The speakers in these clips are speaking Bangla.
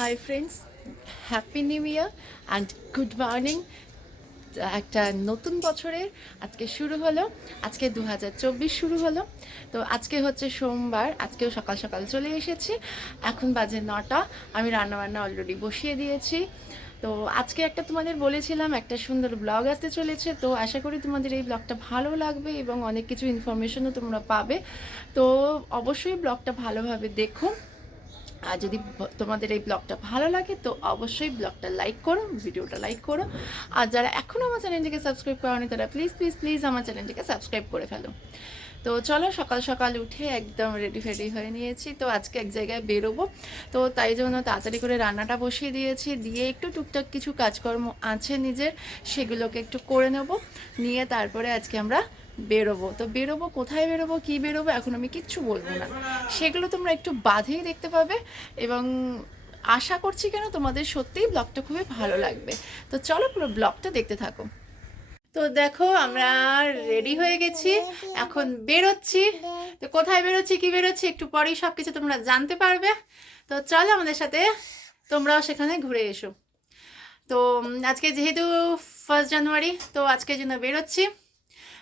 Hi friends happy new year and good morning একটা নতুন বছরের আজকে শুরু হলো। আজকে দু হাজার চব্বিশ শুরু হলো। তো আজকে হচ্ছে সোমবার, আজকেও সকাল সকাল চলে এসেছি। এখন বাজে নটা, আমি রান্নাবান্না অলরেডি বসিয়ে দিয়েছি। তো আজকে একটা তোমাদের বলেছিলাম, একটা সুন্দর ব্লগ আসতে চলেছে। তো আশা করি তোমাদের এই ব্লগটা ভালো লাগবে এবং অনেক কিছু ইনফরমেশনও তোমরা পাবে। তো অবশ্যই ব্লগটা ভালোভাবে দেখো। আর যদি তোমাদের এই ব্লগটা ভালো লাগে, তো অবশ্যই ব্লগটা লাইক করো, ভিডিওটা লাইক করো। আর যারা এখনও আমার চ্যানেলটিকে সাবস্ক্রাইব করেনি, তারা প্লিজ প্লিজ প্লিজ আমার চ্যানেলটিকে সাবস্ক্রাইব করে ফেলো। তো চলো সকাল সকাল উঠে একদম রেডি ফেডি হয়ে নিয়েছি। তো আজকে এক জায়গায় বেরোবো। তো তাই জন্য তাড়াতাড়ি করে রান্নাটা বসিয়ে দিয়েছি। দিয়ে একটু টুকটাক কিছু কাজকর্ম আছে নিজের, সেগুলোকে একটু করে নেব। নিয়ে তারপরে আজকে আমরা বেরোবো। তো বেরোবো, কোথায় বেরোবো, কি বেরোবো, এখন আমি কিচ্ছু বলব না। সেগুলো তোমরা একটু বাধেই দেখতে পাবে এবং আশা করছি কেন তোমাদের সত্যিই ব্লগটা খুবই ভালো লাগবে। তো চলো পুরো ব্লগটা দেখতে থাকো। তো দেখো, আমরা রেডি হয়ে গেছি, এখন বেরোচ্ছি। তো কোথায় বেরোচ্ছি, কি বেরোচ্ছি, একটু পরেই সব কিছু তোমরা জানতে পারবে। তো চলো আমাদের সাথে, তোমরাও সেখানে ঘুরে এসো। তো আজকে যেহেতু ফার্স্ট জানুয়ারি তো আজকের জন্য বেরোচ্ছি।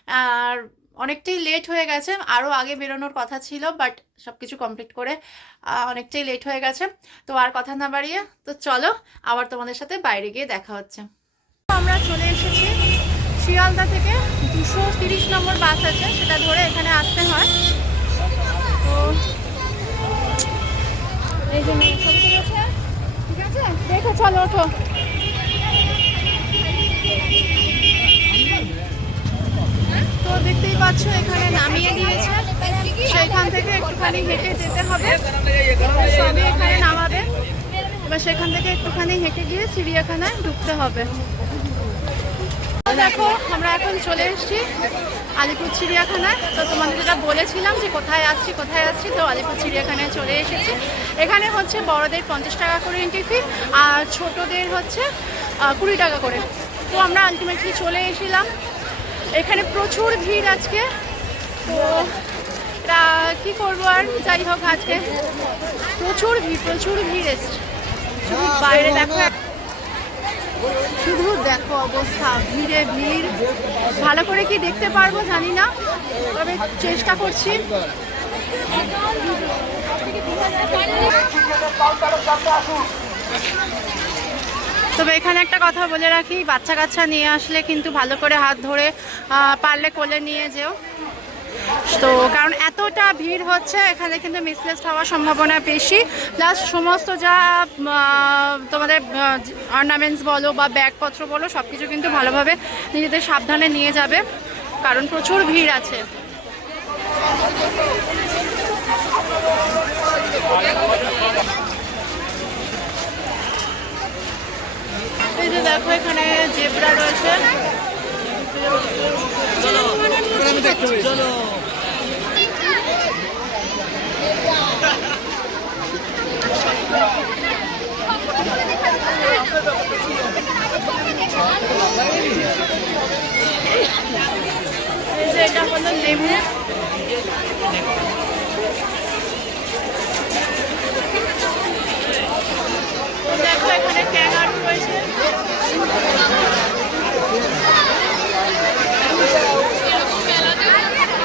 আর অনেকটাই লেট হয়ে গেছে। আরও আগে বেরোনোর কথা ছিল বাট সব কিছু কমপ্লিট করে অনেকটাই লেট হয়ে গেছে। তো আর কথা না বাড়িয়ে, তো চলো আবার তোমাদের সাথে বাইরে গিয়ে দেখা হচ্ছে। আমরা চলে এসেছি শিয়ালদা থেকে। দুশো তিরিশ নম্বর বাস আছে, সেটা ধরে এখানে আসতে হয়। তো এই জন্য ঠিক আছে? দেখো, চলো ওঠো। দেখতেই পাচ্ছ, এখানে নামিয়ে দিয়েছে। সেখান থেকে একটুখানি হেঁটে যেতে হবে। সবে এখানে নামাবে। এবার সেখান থেকে একটুখানি হেঁটে গিয়ে চিড়িয়াখানায় ঢুকতে হবে। দেখো, আমরা এখন চলে এসেছি আলিপুর চিড়িয়াখানায়। তো তোমাদের যেটা বলেছিলাম যে কোথায় আসছি কোথায় আসছি, তো আলিপুর চিড়িয়াখানায় চলে এসেছি। এখানে হচ্ছে বড়দের পঞ্চাশ টাকা করে এন্ট্রি ফি আর ছোটদের হচ্ছে কুড়ি টাকা করে। তো আমরা আলটিমেটলি চলে এসেছিলাম। এখানে প্রচুর ভিড় আজকে। তো এটা কী করব আর? যাই হোক আজকে। প্রচুর ভিড় প্রচুর ভিড় এসছে। বাইরে দেখো। শুধু দেখো অবস্থা ভিড়ে ভিড়। ভালো করে কি দেখতে পারব জানি না তবে চেষ্টা করছি। তবে এখানে একটা কথা বলে রাখি বাচ্চা কাচ্চা নিয়ে আসলে কিন্তু ভালো করে হাত ধরে পারলে কোলে নিয়ে যেও। তো কারণ এতটা ভিড় হচ্ছে, এখানে কিন্তু মিসপ্লেসড হওয়ার সম্ভাবনা বেশি। প্লাস সমস্ত যা তোমাদের অর্নামেন্টস বলো বা ব্যাগপত্র বলো সব কিছু কিন্তু ভালোভাবে নিজেদের সাবধানে নিয়ে যাবে, কারণ প্রচুর ভিড় আছে। এই যে দেখো এখানে জেব্রা রয়েছে। এই যে এটা হলো লেবু দেখো এখানে ট্যাঙ্গার রয়েছে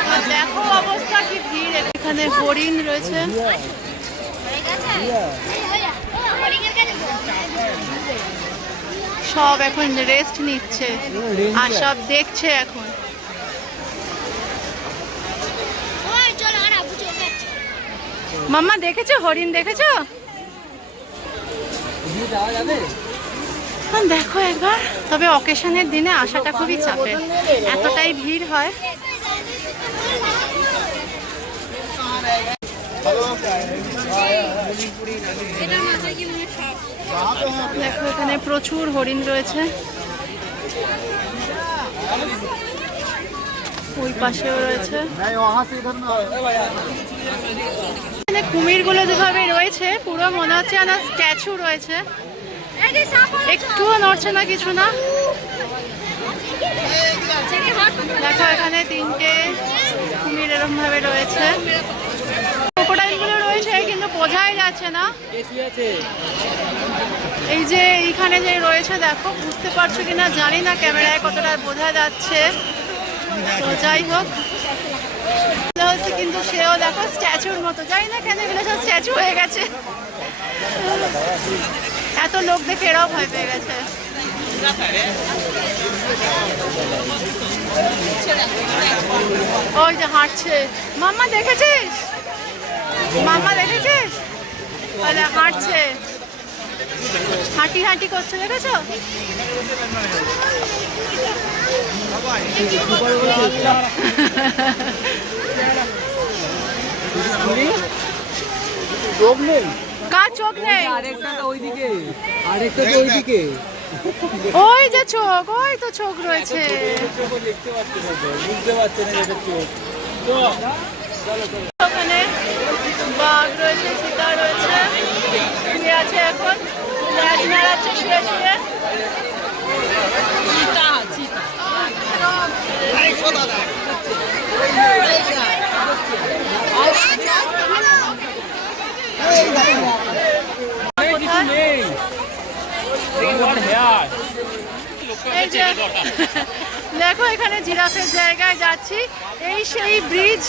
আর দেখো অবস্থা কি ভিড় এখানে হরিণ রয়েছে। সব এখন রেস্ট নিচ্ছে। আর সব দেখছে এখন। মাম্মা, দেখেছ? হরিণ দেখেছ? দেখো একবার, তবে অকেশনের দিনে আসাটা খুবই চাপের। এতটাই ভিড় হয়। দেখো, এখানে প্রচুর হরিণ রয়েছে। ওই পাশেও রয়েছে। এখানে কুমিরগুলো যেভাবে রয়েছে, পুরো মনে হচ্ছে না স্ট্যাচু রয়েছে। একটুও নড়ছে না, কিছু না। দেখো, এখানে তিনটে কুমির এরকম ভাবে রয়েছে। বোঝাই যাচ্ছে না। এই যে এইখানে যে রয়েছে, দেখো, বুঝতে পারছ কিনা, জানি না ক্যামেরায় কতটা বোঝা যাচ্ছে। যাই হোক। হচ্ছে কিন্তু সেও, দেখো, স্ট্যাচুর মতো। জানি না কেন এগুলো সব স্ট্যাচু হয়ে গেছে। এত লোক দেখে এরাও ভয় পেয়ে গেছে। ওই যে হাঁটছে। মাম্মা, দেখেছিস? মাম্মা দেখেছিস? হাঁটছে। হাঁটি হাঁটি করছে, দেখেছ? কার চোখ নেই? আরেকটা ওইদিকে আরেকটা তো ওইদিকে ওই যে চোখ, ওই তো চোখ রয়েছে। ওখানে বাঘ রয়েছে চিতা রয়েছে শুয়ে আছে এখন? ল্যাজ নাড়াচ্ছে শুয়ে শুয়ে। কিছু এই যে দেখো এখানে জিরাফের জায়গায় যাচ্ছি। এই সেই ব্রিজ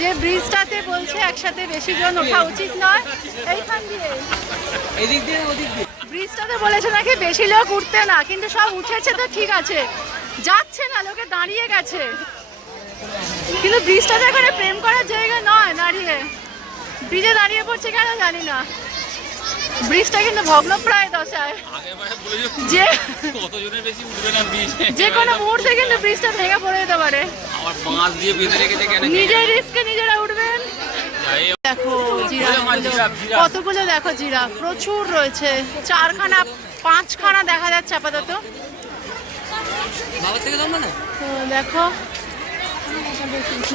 যে ব্রিজটাতে বলছে একসাথে বেশি জন ওঠা উচিত নয়। এইখান দিয়ে। এদিক দিয়ে ওদিক দিয়ে। ব্রিজটাতে বলেছে নাকি বেশি লোক উঠতে না কিন্তু সব উঠেছে তো ঠিক আছে। যাচ্ছে না লোকে দাঁড়িয়ে গেছে। কিন্তু ব্রিজটাতে এখানে প্রেম করার জায়গা নয় দাঁড়িয়ে। ব্রিজে দাঁড়িয়ে পড়ছে কেন জানি না। ব্রিজটা কিন্তু ভগ্ন প্রায় দশায়। যে যে কোনো মুহূর্তে কিন্তু ব্রিজটা ভেঙে পড়ে যেতে পারে। নিজের রিস্কে নিজেরা উঠবেন। দেখো কতগুলো দেখো জিরা প্রচুর রয়েছে। চারখানা পাঁচখানা দেখা যাচ্ছে আপাতত। দেখো।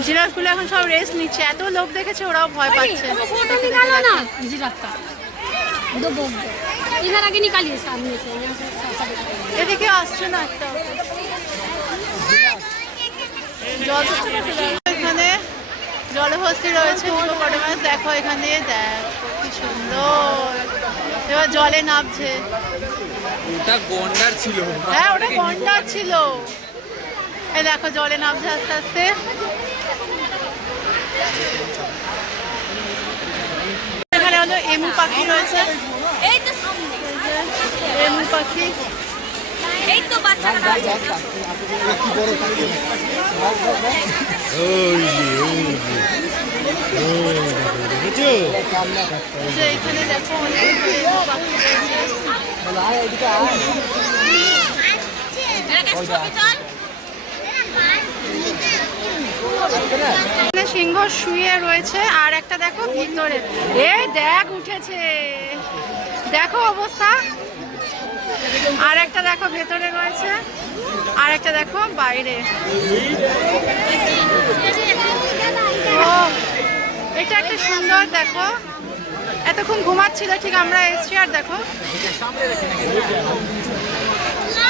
জিরাফগুলো এখন সব রেস্ট নিচ্ছে। এত লোক দেখেছে ওরাও ভয় পাচ্ছে। জিরাফটা। दो बोल दो इधर आगे निकालिए सामने से यहाँ से सब- सब- এদিকে আসছে না একটা জলহস্তি এখানে জলহস্তি রয়েছে হিপোপটেমাস দেখো এখানে দেখো কি সুন্দর এবার জলে নামছে ওটা গন্ডার ছিল হ্যাঁ ওটা গন্ডার ছিল এই দেখো জলে নামছে আস্তে আস্তে এখানে হলো এমু পাখি রয়েছে। এই তো সামনে। এমু পাখি। এই তো এখানে দেখো অনেক পাখি রয়েছে এখানে সিংহ শুয়ে রয়েছে, আর একটা দেখো ভিতরে। এই দেখ উঠেছে। দেখো অবস্থা। আর একটা দেখো ভেতরে রয়েছে, আর একটা দেখো বাইরে। ও, এটা একটা সুন্দর, দেখো। এতক্ষণ ঘুমাচ্ছিল, ঠিক আমরা এসছি, আর দেখো। যা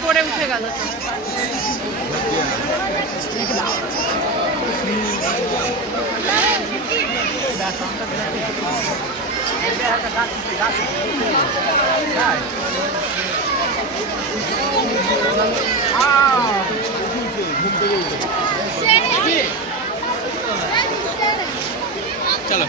ওপরে উঠে গেল। চলো।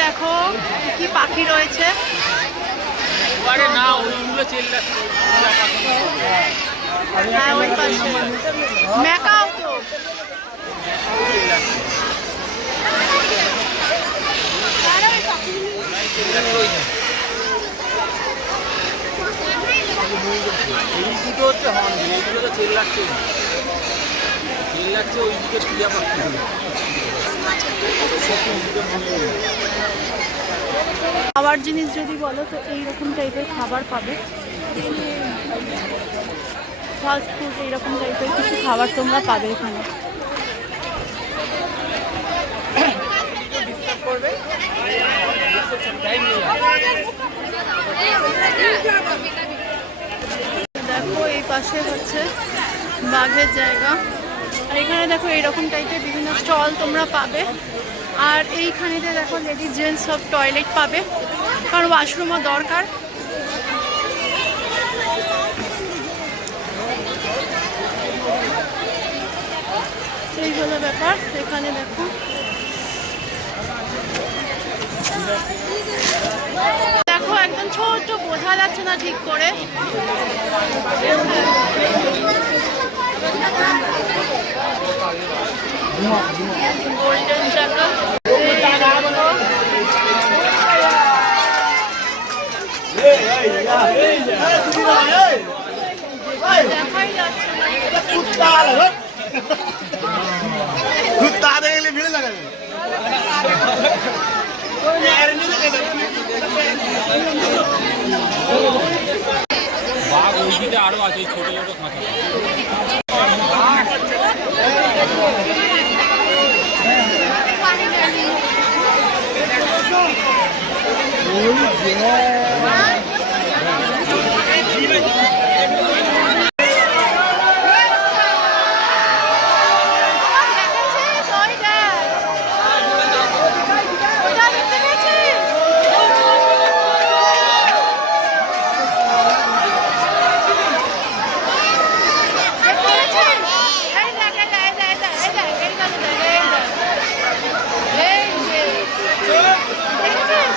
দেখো কি পাখি রয়েছে। না ওইগুলো চেল্লা হ্যাঁ ওই পাশে ম্যাকাও তো এই দুটো হচ্ছে হর্নবিল ওই দিকে টিয়া পাখিগুলো খাবার জিনিস যদি বলো তো এইরকম টাইপের খাবার পাবে। ফাস্ট ফুড এইরকম টাইপের কিছু খাবার তোমরা পাবে এখানে। দেখো, এই পাশে হচ্ছে বাঘের জায়গা। আর এখানে দেখো এইরকম টাইপের বিভিন্ন স্টল তোমরা পাবে। আর এইখানেতে দেখো লেডিস জেন্টস সব টয়লেট পাবে। কারণ ওয়াশরুমও দরকার। এই হলো ব্যাপার, এখানে দেখো। ছোট বোঝা যাচ্ছে না ঠিক করে। দেখলে ভিড় লাগাবে। বাঘ ওই দিকে আরও আছে ছোট ছোট ছোটো Oh, দেখেছিস? ওই দেখ। ওটা দেখতে পেয়েছিস? দেখতে পেয়েছিস? এই দেখ, এই দেখ, এই দেখ, এই দেখ, এই দেখ, এইখানে দেখ, এই দেখ। এই যে। দেখেছিস?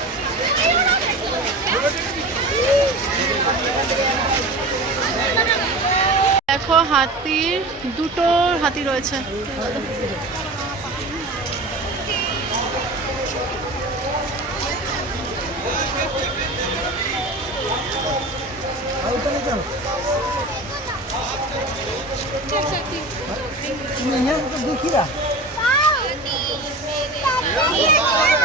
হাতির দুটো হাতি রয়েছে। ভয়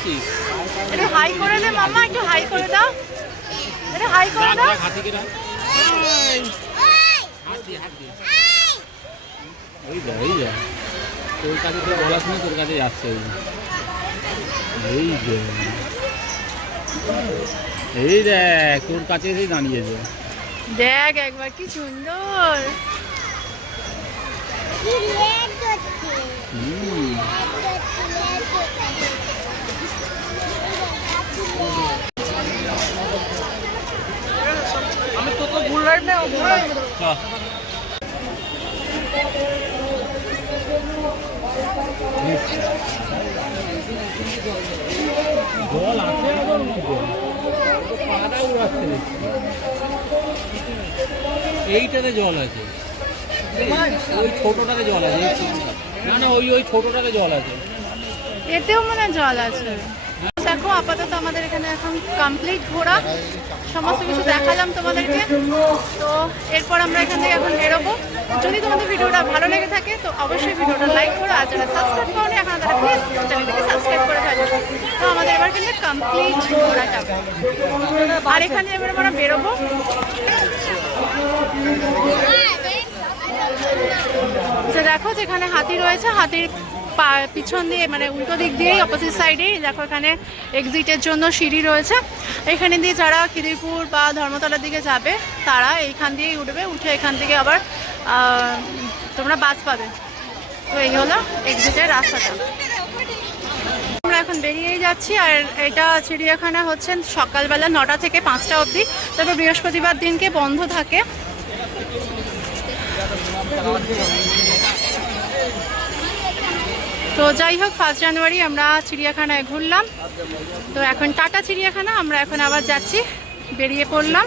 একটু হাই করে দে মামা একটু হাই করে দাও। একটু হাই করে দাও। ওই যা এই যা। তোর কাছে তো বলা শুনে তোর কাছে যাচ্ছে। এই যে। এই দেখ তোর কাছে এসেই দাঁড়িয়েছে। দেখ একবার কি সুন্দর। হুম। জল আছে আবার পাড়া উড়াচ্ছে এইটাতে জল আছে। ওই ছোটটাতে জল আছে। না না, ওই ওই ছোটটাতে জল আছে। এতেও মনে জল আছে। দেখো, আপাতত আমাদের এখানে এখন কমপ্লিট ঘোরা। সমস্ত কিছু দেখালাম তোমাদেরকে। তো এরপর আমরা এখান থেকে এখন বেরোবো। যদি তোমাদের ভিডিওটা ভালো লেগে থাকে, তো অবশ্যই ভিডিওটা লাইক করো আর যারা সাবস্ক্রাইব করো এখন তারা প্লিজ চ্যানেলটাকে সাবস্ক্রাইব করে ফেলো। তো আমাদের এবার কিন্তু কমপ্লিট ঘোরাটা। আর এখানে এবার আমরা বেরোবো। দেখো যেখানে হাতি রয়েছে, হাতির পিছন দিয়ে মানে উল্টো দিক দিয়েই অপোজিট সাইডেই দেখো এখানে এক্সিটের জন্য সিঁড়ি রয়েছে। এখানে দিয়ে যারা খিদিরপুর বা ধর্মতলার দিকে যাবে, তারা এইখান দিয়েই উঠবে, উঠে এখান থেকে আবার তোমরা বাস পাবে। তো এই হলো এক্সিটের রাস্তাটা। আমরা এখন বেরিয়েই যাচ্ছি, আর এটা চিড়িয়াখানা হচ্ছে সকালবেলা নটা থেকে পাঁচটা অবধি। তবে বৃহস্পতিবার দিনকে বন্ধ থাকে। তো যাই হোক ফার্স্ট জানুয়ারি আমরা চিড়িয়াখানায় ঘুরলাম। তো এখন টাটা চিড়িয়াখানা, আমরা এখন আবার যাচ্ছি, বেরিয়ে পড়লাম।